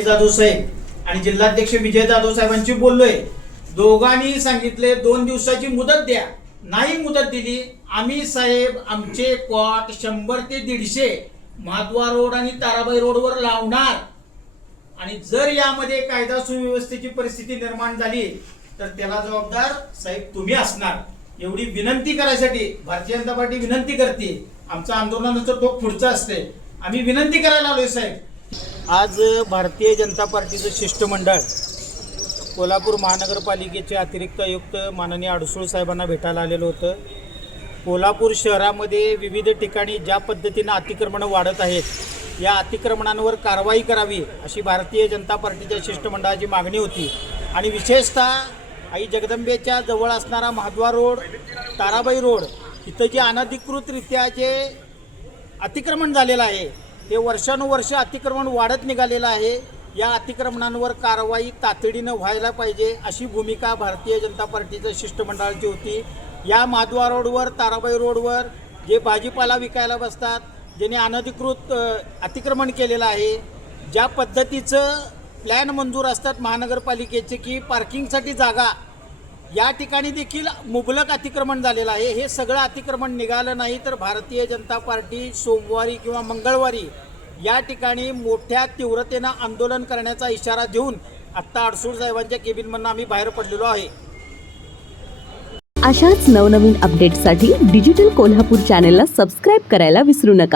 जाधव साहेब आणि जिल्हाध्यक्ष विजय जाधव साहेबांशी बोललोय. दोघांनी सांगितले दोन दिवसाची मुदत द्या. नाही मुदत दिली. आम्ही साहेब आमचे कॉट शंभर ते दीडशे महाद्वार रोड आणि ताराबाई रोडवर लावणार. आणि जर यामध्ये कायदा सुव्यवस्थेची परिस्थिती निर्माण झाली तर त्याला जबाबदार साहेब तुम्ही असणार. एवढी विनंती करायसाठी भारतीय जनता पार्टी विनंती करते. आमचं आंदोलनाचं टोक पुढचं असते आम्ही विनंती करायला आलोय साहेब. आज भारतीय जनता पार्टीचं शिष्टमंडळ कोल्हापूर महानगरपालिकेचे अतिरिक्त आयुक्त माननीय अडसूळ साहेबांना भेटायला आलेलं होतं. कोल्हापूर शहरामध्ये विविध ठिकाणी ज्या पद्धतीनं अतिक्रमणं वाढत आहेत या अतिक्रमणांवर कारवाई करावी अशी भारतीय जनता पार्टीच्या शिष्टमंडळाची मागणी होती. आणि विशेषतः आई जगदंबेच्या जवळ असणारा महाद्वार रोड ताराबाई रोड इथं जे अनधिकृतरित्या जे अतिक्रमण झालेलं आहे हे वर्षानुवर्ष अतिक्रमण वाढत निघालेलं आहे. या अतिक्रमणांवर कारवाई तातडीनं व्हायला पाहिजे अशी भूमिका भारतीय जनता पार्टीच्या शिष्टमंडळाची होती. या माधवा रोडवर ताराबाई रोडवर जे भाजीपाला विकायला बसतात ज्याने अनधिकृत अतिक्रमण केलेलं आहे ज्या पद्धतीचं प्लॅन मंजूर असतात महानगरपालिकेचे की पार्किंगसाठी जागा या ठिकाणी देखील मुबलक अतिक्रमण झालेलं आहे. हे सगळं अतिक्रमण निघालं नाही तर भारतीय जनता पार्टी सोमवारी किंवा मंगळवारी या ठिकाणी मोठ्या तीव्रतेनं आंदोलन करण्याचा इशारा देऊन आत्ता अडसूळ साहेबांच्या केबिनमधनं आम्ही बाहेर पडलेलो आहे. अशाच नवनवीन अपडेट्ससाठी डिजिटल कोल्हापूर चॅनेलला सबस्क्राईब करायला विसरू नका.